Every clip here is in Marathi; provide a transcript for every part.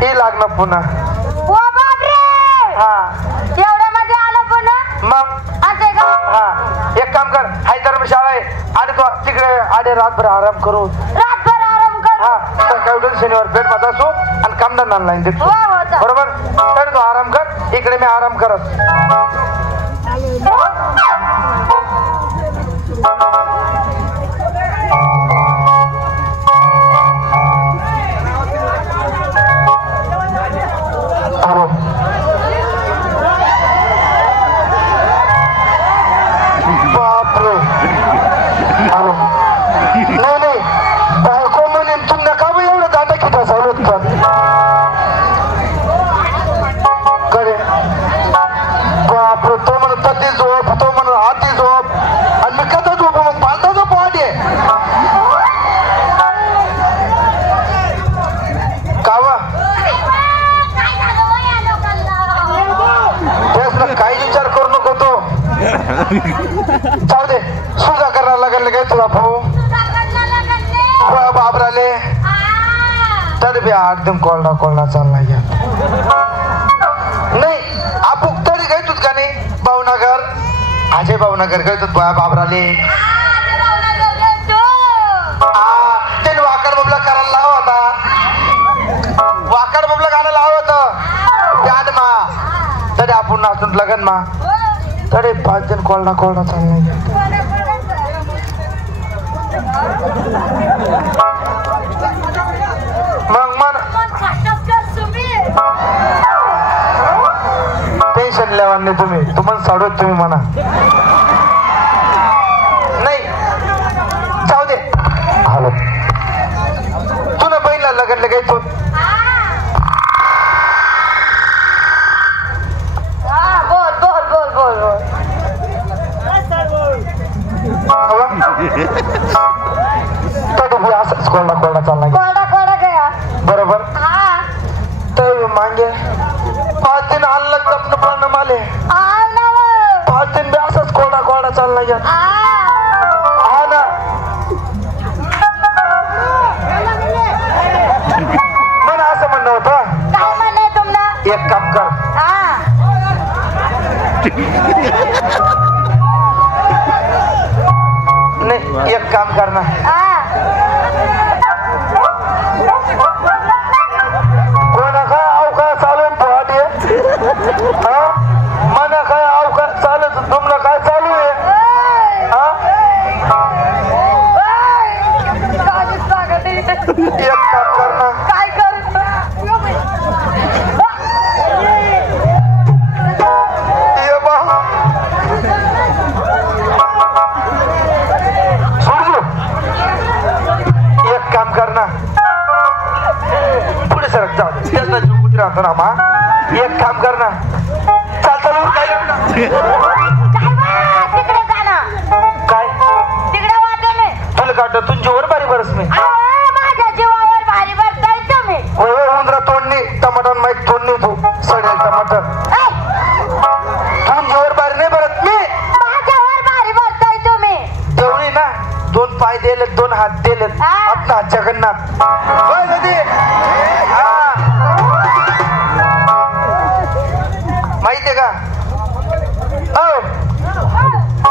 हे लागणार पुन्हा. ओ बापरे, हा एवढ्या मध्ये आलं पुन्हा. मग असं का? हा एक काम कर, हाय धर्मशाळा आहे आणि तू तिकडे आडे रातभर आराम करू. रातभर आराम कर. हा सकाळी उठून शनिवार पेट मध्ये असू आणि कामधंदा लाईन देतो. हो हो चालेल. बरोबर, तर तू आराम कर, इकडे मी आराम करत. बापरे, हॅलो. नाही नाही, बायको म्हणे तुमच्या का बरं एवढं गाठा किटा चालू पण कडे. बापरे, तो म्हणत पती झोप, तो म्हणत हाती झोप आणि मी कथा झोप, मग पालता झोप वाटे कावा. तेच ना, काही विचार करू नको तो. जाऊ दे, सुद्धा करायला लागले काय तुला भाऊ बाबराले तरी बी एकदम कोरडा कोरडा चालला घ्या. नाही आपण तरी गायतोच का नाही. भावनगर अजय भावनगर गायतोच बाबराले. त्याने वाकड बबला करायला लाव होता, वाकड बबला गाणं लाव होतं बँड मा. तरी आपण नाचून लगन मा तरी 5 जण कोरडा कोरडा चालला घ्या. मग मन टेन्शन लेवा नाही तुम्ही, तुम्हाला साडवत तुम्ही म्हणा. नाही जाऊ दे. हॅलो, तुला बहिणीला लगन काय तू असंच कोरडा कोरडा चालला कोरडा कोरडा गया. बरोबर. हा तर मागे 5 दिन हल्ला जपणं पडणं माले. 5 दिन बी असंच कोरडा कोरडा चालला घ्या. हा ना, मला असं म्हणणं होतं. काय म्हणे तुम्हाला? एक काम कर, नाही एक काम कर ना. कोणा काय अवकाश चालू पहाटे, मना काय अवकाश चालू, तुमला काय चालू आहे. एक काम कर ना. काय कर एक काम कर ना, पुढे सरक. जाऊ त्याचा जीव कुठे राहतो ना मा. एक काम कर ना, चाल चालू काय तिकडे जा ना. काय तिकडे वाटत नाही तुला काढतो तुझ्यावर बारी बरस मी. माझ्या जीवावर भारी भरताय तुम्ही. उंदरा तोडणी टमाटर माहीत तोडणी तू सडेल टमाटर तुझ्यावर बारी नाही भरत मी. माझ्यावर भारी भरताय तुम्ही. तेवढी ना 2 पाय दिले, 2 हात दिले, आपला जगन्नाथ. माहितीये का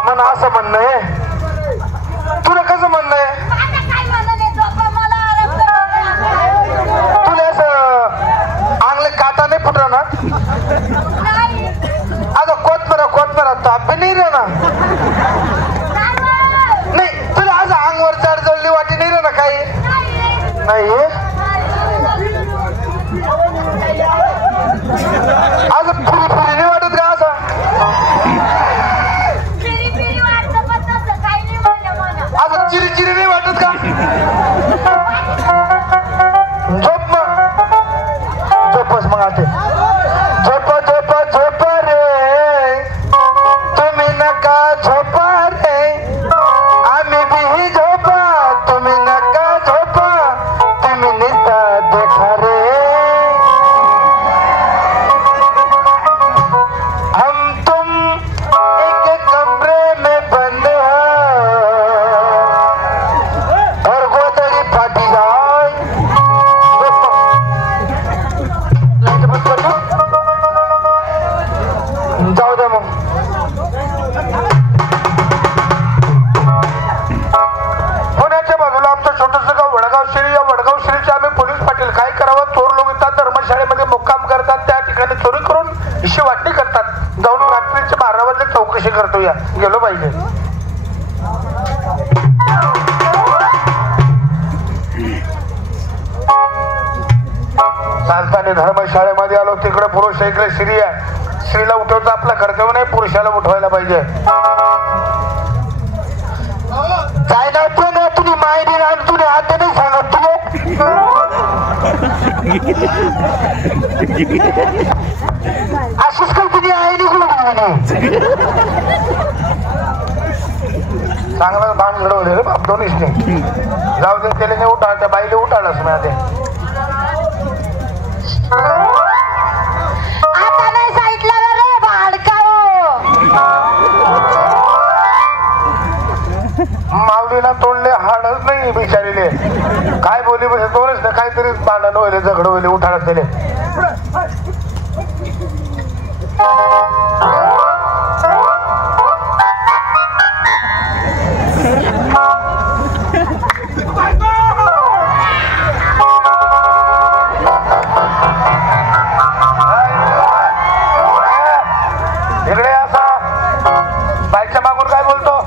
मला असं म्हणणं आहे. तुला कसं म्हणणं आहे? तुला असं अंगले काटा नाही फुटला ना. अगं कोतमरा ताप नाही रे ना. नाही तुला असं अंगवर जडजडली वाटी नाही रे ना काही. नाही आज पुरी पुरी नाही वाटत का असं. असं चिरी चिरी नाही वाटत का. झोप मग, झोपच मग आते. झोप झोप झोप रे तुम्ही नका झोपा रे, आम्ही बी झोपा तुम्ही नका झोपा, तुम्ही चौकशी करतो या गेलो पाहिजे. चालताना धर्मशाळेमध्ये आलो तिकडे पुरुष इकडे स्त्री आहे. स्त्रीला उठवता आपला कर्तव्य नाही पुरुषाला उठवायला पाहिजे. काय ना तू ना तुम्ही माहिती ना तुझे हात नाही सांगत तुझे अशीच काय तुझी आई निघून चांगला बाण घडवले रे बाप दोन्हीच नाही. जाऊ दे त्याला नाही उठा त्या बाईला उठाडच मी आधी. आता नाही सांगितलं रे भाडकाओ. माऊलीला तोडले हाडच नाही बिचारीले. काय बोली म्हणजे दोनच ना काहीतरी भांडण होईल झगड होईल उठाडच दिले. इकडे असा बाईच्या मागून काय बोलतो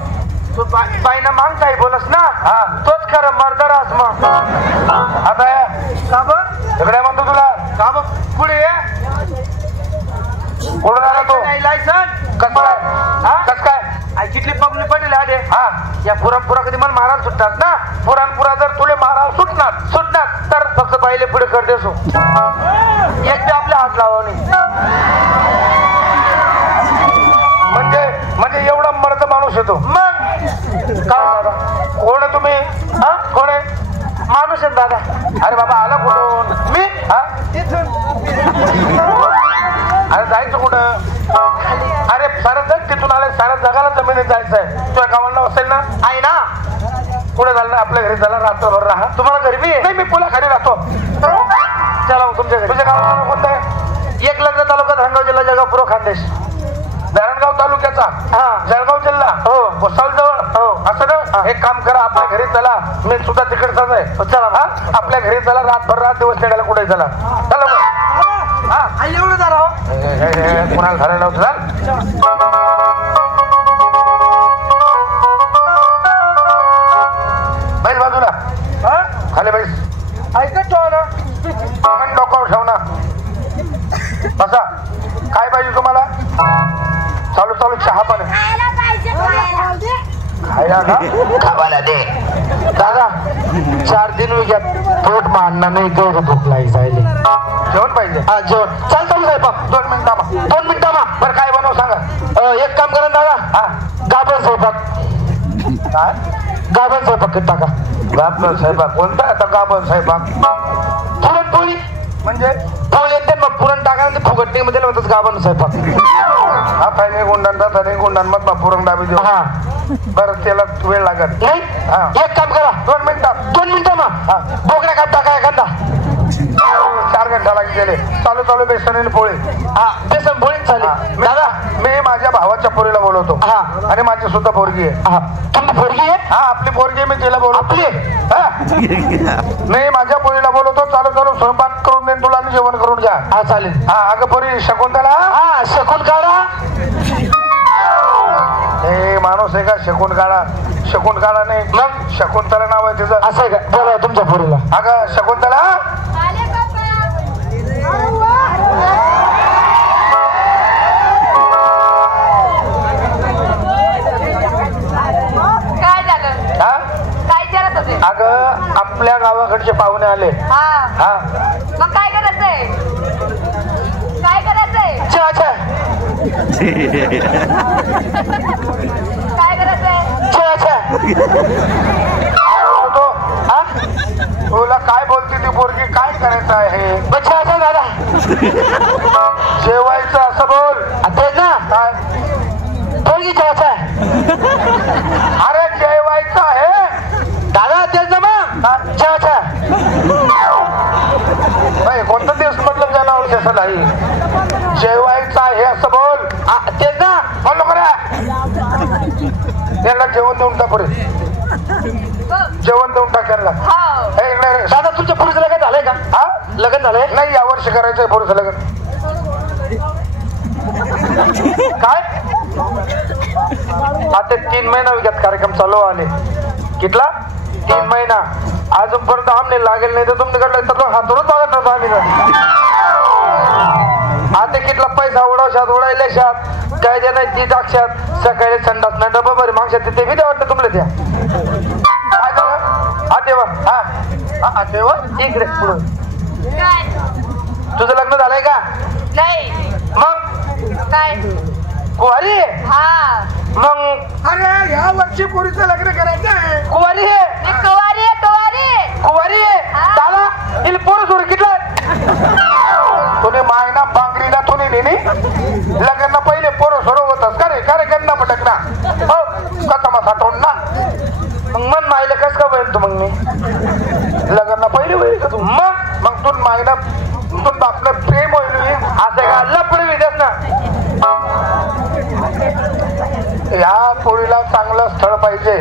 तू? बाईनं माग काही बोलस ना. हा तोच खरं मर्दरास मग. आता का बघ इकडे म्हणतो तुला का बघ पुढे कुठून आला तो? लायसन कस काय कस काय ऐकितली पबली पडेल आडे. हा या पुराणपुरा कधी मला मारायला सुटतात ना. पुराणपुरा जर तुले मारायला सुटणार तर फक्त बाईले पुढे करते सो एक ते आपल्या हात लावा म्हणजे एवढा मर्द माणूस येतो. मग काय दादा कोण आहे तुम्ही? हा कोण आहे? माणूस आहे दादा. अरे बाबा आला कुठून? मी हा अरे जायचं कुठं? अरे सारं जग तिथून आलंय. साऱ्या जगाला जमिनीत जायचं आहे. तुझ्या गावाला असेल ना? आहे ना. पुढे झालं आपल्या घरी झाला रात्रभर राहा. तुम्हाला घरी बी नाही मी पुला खाली राहतो. चला तुमच्या घरी. तुझ्या गावाला कोणतं आहे? एक लग्न तालुका धरणगाव जिल्हा जळगाव खानदेश. धरणगाव तालुक्याचा जळगाव जिल्हा हो भोसावळ जवळ हो असं ना. एक काम करा आपल्या घरी चला. मी सुद्धा तिकडचाच आहे. चला हा आपल्या घरी चला. रातभर रात दिवस निघायला कुठे चला. चला हा एवढं जरा कुणाला धरायला होतं बैल बाजूला खाली बैस. ऐकत डोकावर ठेव ना. बसा. काय पाहिजे तुम्हाला? चालू चहा पण खायला का? खावायला दे दादा. 4 दिन उद्या पोट मांडणार नाही तेवढं भूक लागली जायले. जेवण पाहिजे? हा जेवण. चालतो साहेब 2 मिनिटा बरं काय बनव सांगा. एक काम करा दादा. हा गाभण स्वयंपाक. काय गाभण स्वयंपाक टाका. गाभण स्वयंपाक कोणता आता? गाभण स्वयंपाक पुरणपोळी म्हणजे पोळी येते मग पुरण टाका फुगटणी मध्ये म्हणतात गाभण स्वयंपाक. हा फायने गुंडान मग पुरण डाबी देऊ. हा बरं त्याला वेळ लागत नाही. एक काम करा 2 मिनिटं मग बोकड्या काप टाका एखादा. 4 घंटा लागले. चालू बेसन आणि पोळी. हा बेसन पोळी चालेल दादा. मी माझ्या भावाच्या पोरीला बोलवतो. हा आणि माझी सुद्धा पोरगी आहे. हा तुमची पोरगी आहे? हा आपली पोरगी. मी तिला बोलवतो. मी माझ्या पोरीला बोलवतो. चालू स्वयंपाक करून देईन तुला आणि जेवण करून घ्या. हा चालेल. हा अगं पोरी शकुंतला. हा शकून काढा. हे माणूस आहे का शकून काढा नाही मग शकुंतला नाव आहे तिचं. असं आहे का? बोला तुमच्या पोरीला. अगं शकुंतला काय झालं? हा काय विचारत होते? अगं आपल्या गावाकडचे पाहुणे आले. हा मग काय करायचंय? चहा काय करायचंय? तुला काय बोलते ती पोरगी? काय करायचं आहे? बच्चा असं दादा जेवायचं असं बोल. तेच ना काय पोरगी जेवायचं आहे. अरे जेवायचं आहे दादा. तेच ना मग जेवायचं आहे. कोणतं दिवस म्हटलं जनावर जसं नाही. जेवायचं आहे असं बोल. तेच ना बोल करा. त्यांना जेवण देऊन टाक. जेवण देऊन टाक यांना. दादा तुमच्या पुरुष लग्न झालंय का? हा लग्न झालंय नाही. यावर्षी करायचंय पुरुष लग्न. काय आता 3 महिना विकत कार्यक्रम चालू आले कितला 3 महिना अजूनपर्यंत आमने लागेल नाही तर तुमच्याकडे तर हातूनच बघत नव्हतो आम्ही आता कितला पैसा उडवशात उडायले शात काय जे नाही ती टाक्षात सकाळी संडास ना डबा बरे मागशात ते बी वाटतं तुमले त्या काय करा आतेवा हा आतेवा इकडे पुढं काय तुझं लग्न झालंय का नाही मग काय कुवारी आहे हा मग अरे ह्या वर्षी पोरीचं लग्न करायचं आहे. कुवारी आहे मी कुवारी आहे कुवारी कुवारी आहे हा. दादा हिला पोरं सोड किटलं तुम्ही मायना बांगडीला तुम्ही नेली लग्न पहिले पोरं सोडव होतास का रे गन्ना पटकना हो कथा मथा तोंड ना मग मन मायला कस का बहीण तू मग मी लग्न पहिले होईल का तू मग तू मायना तू आपलं प्रेम होईल असं का लपड विदेस ना या पोरीला चांगलं स्थळ पाहिजे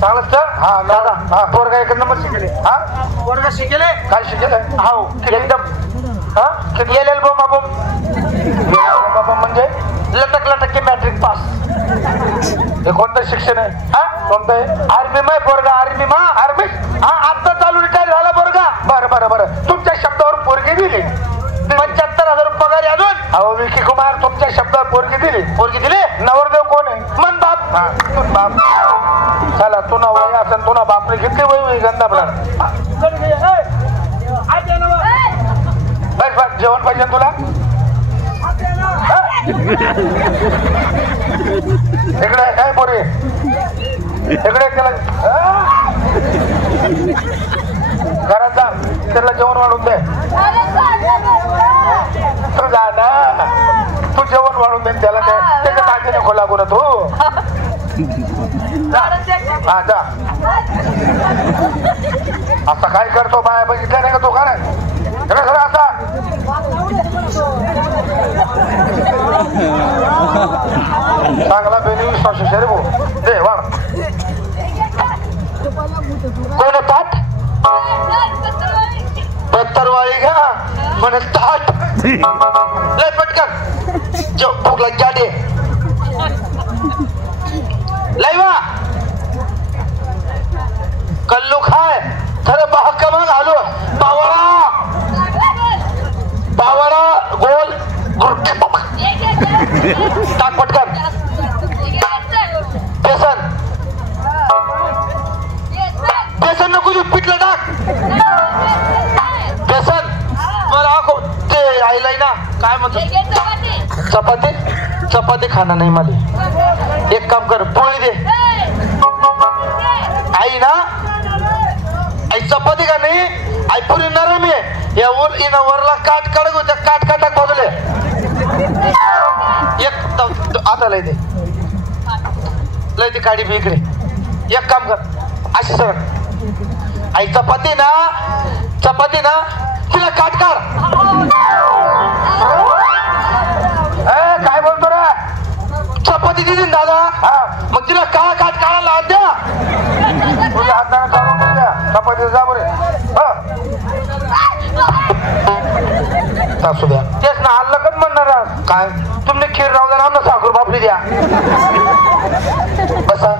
चांगलं स्थळ हा दादा हा पोरगा एक नंबर शिकेले हा पोरगा शिकेले काय शिकेल हो एकदम हा गेलेल बोमा बोम बाबा म्हणजे लटक मॅट्रिक पास हे कोणतं शिक्षण आहे हा कोणतं आहे आर्मी माय पोरगा आर्मी हा आता चालू रिटायर झाला पोरगा बरं तुमच्या शब्दावर पोरगी दिली 75,000 पगार अजून अहो विकी कुमार तुमच्या शब्दावर पोरगी दिली नवरदेव कोण आहे मन बाप हा तू बाप चला तू ना वय असेल तू ना बापने घेतली वय गंदा बस जेवण पाहिजे ना तुला इकडे काय पोरी इकडे त्याला घरात जा त्याला जेवण वाढून दे तू जा ना तू जेवण वाढून दे त्याला दे त्याच्या टाकीने खोला गुण तू हा जा आता काय करतो बाया बघितलं नाही का तू का नाही खरं असा चांगला बेनी शरीर भाऊ दे वाढ कोण ताट पत्तरवाळी घ्या म्हणे ताट लय पटकन जो भूक लग जाते लैवा कल्लू खाय थोडं बाहकमा घालू बावरा गोल टाक पटकन बेसन नको तू पिठलं टाक बेसन मला ते आईला ना काय म्हणतो चपाती खाना नाही मला एक काम कर पोळी दे आई ना आई चपाती का नाही आई पुरी नरम आहे या वरला काट काढ त्या काटाक बाजूले एक आता लय दे काढी बी इकडे एक काम कर अशी सर आई चपाती ना तिला काट काढ काय बोलतो रे चपाती दिली दादा हा मग तिला काळा काट काढायला हात द्या तुझ्या हाताने चालून द्या चपाती जा बरे असू द्या तेच ना हल्लकच म्हणणार काय तुम्ही खीर राहू द्या ना साखर बापली द्या बसा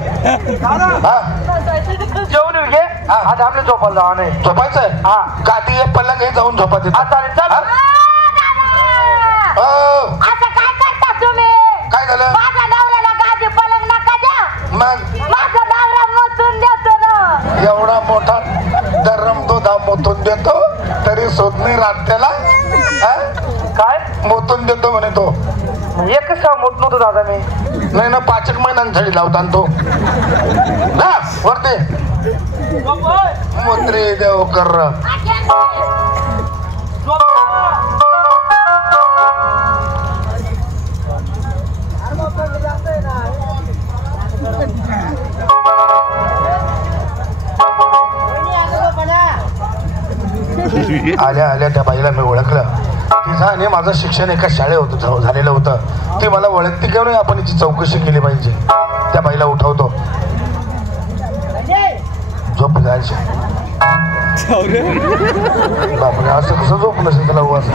जेवण घे आता आपल्या झोपायला जावा नाही झोपायचंय हा काठी एक पलंग हे जाऊन झोपायचं चालेल असं काय करता तुम्ही काय झालं माझ्या नवऱ्याला गादी पलंग नका द्या मग माझा नवरा मोतून देतो ना एवढा मोठा दरम तो मोतून देतो तरी शोध नाही राहत त्याला काय मोतून देतो म्हणे तो एकच मोठ नव्हतो दादा मी नाही ना 5 महिन्यांसाठी लावता तो ना वरते मोत्रे देव कर आल्या त्या बाईला मी ओळखलं तिचं आणि माझं शिक्षण एका शाळेत झालेलं होतं ती मला ओळखती किंवा नाही आपण हिची चौकशी केली पाहिजे त्या बाईला उठवतो झोप जायची बापरे असं कसं झोप नसेल त्याला असं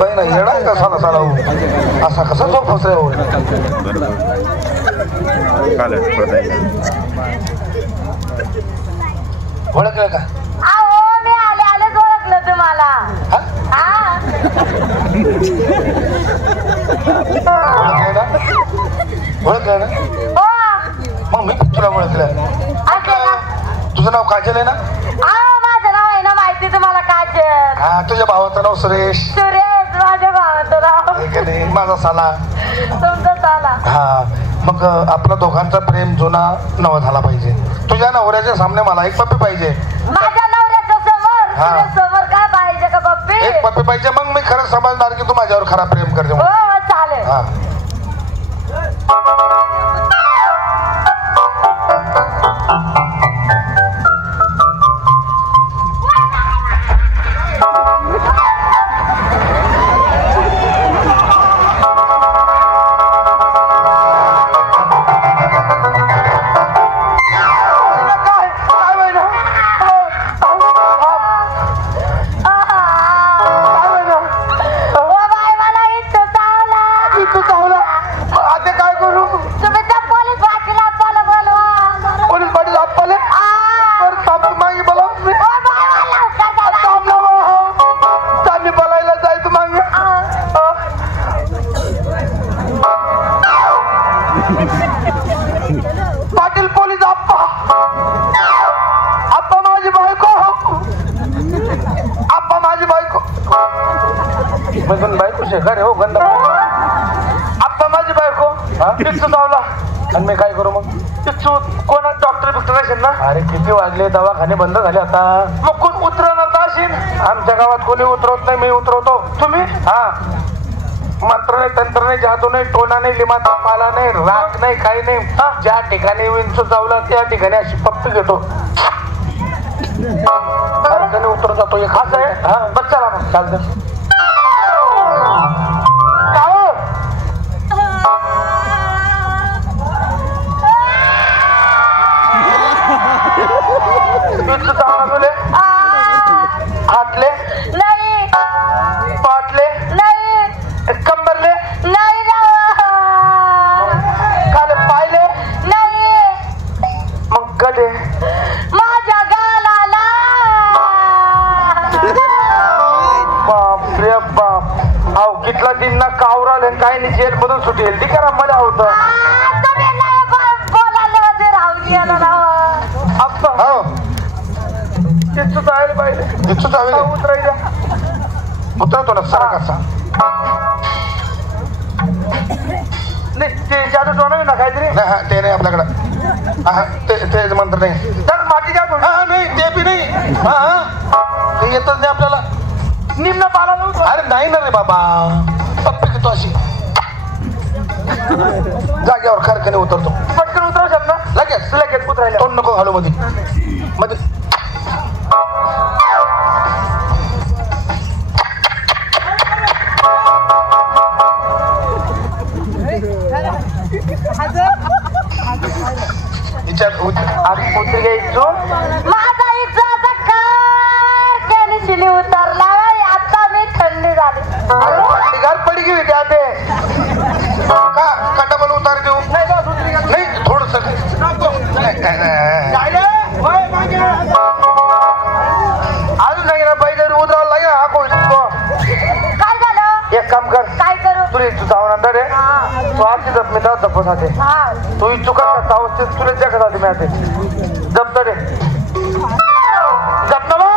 बाई ना येडा का साला साला असा कसा तो फसरे हो ओळखलं का? अहो मी आले आलेच ओळखलं तुम्हाला. हा ओळखलं ना? हो मग मी तुला ओळखलं. तुझं नाव काजल आहे ना? माझं नाव आहे ना माहिती तुम्हाला काजल. हा तुझ्या भावाचं नाव सुरेश. सुरेश माझ्या भावाचं नाव. माझा साला तुमचा साला. हा मग आपला दोघांचा प्रेम जुना नवा झाला पाहिजे. तुझ्या नवऱ्याच्या सामने मला एक पप्पी पाहिजे. माझ्या नवऱ्याच्या समोर. हा. समोर काय पाहिजे का पप्पी? एक पप्पी पाहिजे. मग मी खरं समजणार की तू माझ्यावर खरा प्रेम करते हो म्हणून. हो चालेल. हा पाटील पोलीस आप्पा आप्पा माझी बायको आप्पा माझी बायको बायको शेखर आहे हो गंध आप्पा माझी बायको पिच्चू चावला आणि मी काय करू मग पिच्चू कोणा डॉक्टर बिक्टर असेल ना अरे किती वाजले दवाखाने बंद झाले आता मग कोण उतरवणार असेल आमच्या गावात कोणी उतरवत नाही मी उतरवतो तुम्ही हा मंत्र नाही तंत्र नाही जादू नाही टोना नाही लिमाचा पाला नाही राख नाही काही नाही ज्या ठिकाणी विंचू चावला त्या ठिकाणी अशी पप्पी घेतो उतर जातो एक खास आहे हा बस चला मग चालतं विंचू चावला हातले नाही पाटले नाही कंबरले नाही ना काले पायले नाही मग गडे माझ्या गालाला. बाप रे बाप अहो कितला दिन ना कावराल काय नाही जेल मधून सुटेल ती करा मला होत तुम्ही नाही बोलायला मध्ये राहून गेला ना हो तिथूच आहे पाहिजे तिथूच आहे उतरायला उतरतो ना सरा कसा नाही ते जादू टोना ना काहीतरी नाही ते नाही आपल्याकडं हा ते मंत्र नाही तर माती द्या हा नाही ते बी नाही हा ते येतच नाही आपल्याला निम्न पाला नव्हतं अरे नाही ना रे बाबा पप्पी घेतो अशी जागेवर खरकने उतरतो पटकन उतरव शकता लगेच लगेच उतरायला तोंड नको घालू मध्ये मध्ये उतरी घ्यायचो माझा इच्छा आता काय त्याने शिली उतरला आता मी थंडी झाली गार पडी गेली त्या ते का कटाबल उतार देऊ नाही थोडस अजून नाही ना पहिले उतरावं लागेल हा कोण काय झालं एक काम कर काय करू तुला तुझा नंतर आहे तू आजची जप मी जपत होते हा तू चुका करता तुला जगत होते मी आता जपत रे जप ना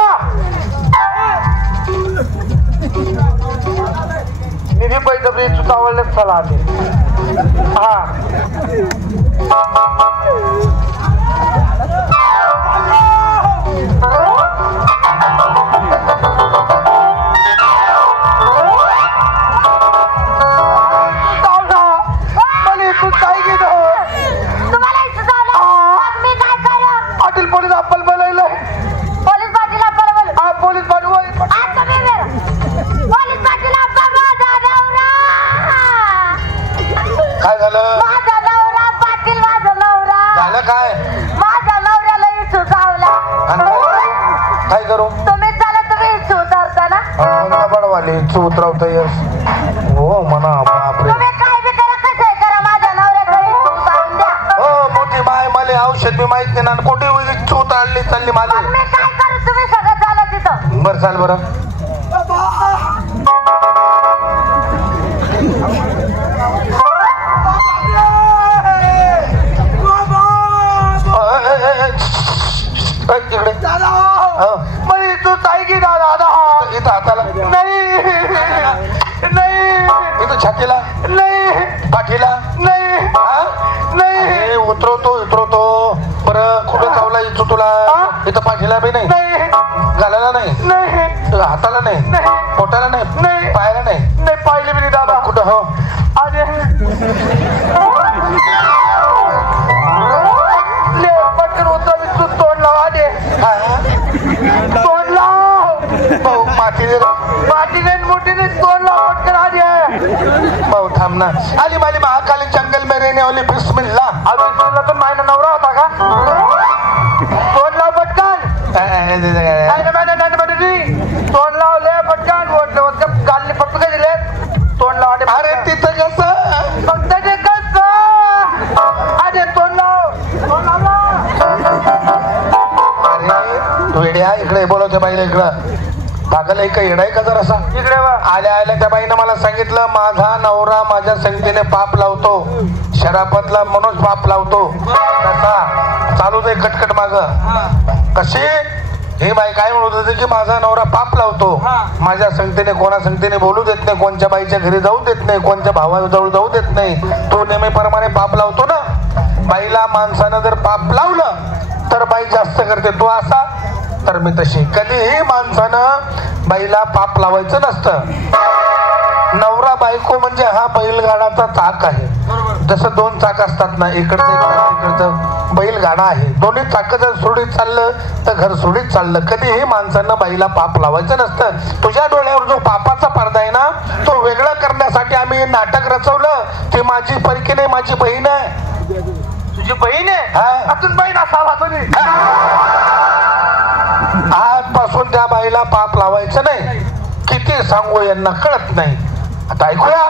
मी बी पैसे तू चावडलेच चला आधी हा पोलीस पाटील काय करू तुम्ही चला तुम्ही इच्छा उतरता ना बडवाली उतरवता येस हो म्हणा बापरे तुम्ही काय बी करा कसं आहे करा माझ्या नवऱ्याकडे उतारून द्या हो मोठी बाय मला औषध बी माहित नाही ना कुठे चूत आणली चालली माझी मग मी काय करू तुम्ही सगळं झालं तिथं बरं चाल बरं तिकडे दादा हो. मला तू ताई की दादा इथं हाताला नाही नाही इथं छातीला नाही पाठीला नाही हा? नाही अरे, उतरवतो बरं कुठं चावला इथं तुला इथं पाठीला बी नाही नाही गालाला नाही नाही हाताला नाही नाही पोटाला नाही नाही. पायाला नाही नाही पाहिले मी नाही दादा कुठं हो अरे ले पटकन होता मी तू तोंड लाव आले हा? तोंड लाव भाऊ मातीने मातीने मोठीने तोंड लाव पटकन आले भाऊ थांब ना आली माली महाकाली जंगल में रहने वाली बिस्मिल्ला अभी तुला तर मायना नवरा होता का तोंड लाव पटकन तोंड लाव ले पटकन गाली पटकन काय दिले तोंड लाव आणि अरे तिथं कसं फक्त ते कसं अरे तोंड लाव अरे वेड्या इकडे बोलवते बाईला इकडं पागल आहे का येडाय का जरासा इकडे वा आल्या आल्या त्या बाईनं मला सांगितलं माझा नवरा माझ्या संगतीने पाप लावतो शराफतला मनोज पाप लावतो कसा चालू दे कटकट माग कशी हे बाई काय म्हणत होते की माझा नवरा पाप लावतो माझ्या संगतीने कोणा संगतीने बोलू देत नाही कोणत्या बाईच्या घरी जाऊ देत नाही कोणत्या भावाजवळ जाऊ देत नाही तो नेहमीप्रमाणे पाप लावतो ना बाईला माणसानं जर पाप लावलं तर बाई जास्त करते तो असा तर मी तशी कधीही माणसानं बाईला पाप लावायचं नसतं नवरा बायको म्हणजे हा बैलगाडाचा चाक आहे जसं दोन चाक असतात ना इकडचं इकडचं बैलगाडा आहे दोन्ही चाक जर सुरळीत चाललं तर घर सुरळीत चाललं कधीही माणसानं बाईला पाप लावायचं नसतं तुझ्या डोळ्यावर जो पापाचा पडदा आहे ना तो वेगळा करण्यासाठी आम्ही नाटक रचवलं ती माझी परकी नाही माझी बहीण आहे तुझी बहीण आहे हा. अजून बहीण असावा तुम्ही आजपासून त्या बाईला पाप लावायचं नाही किती सांगू यांना कळत नाही आता ऐकूया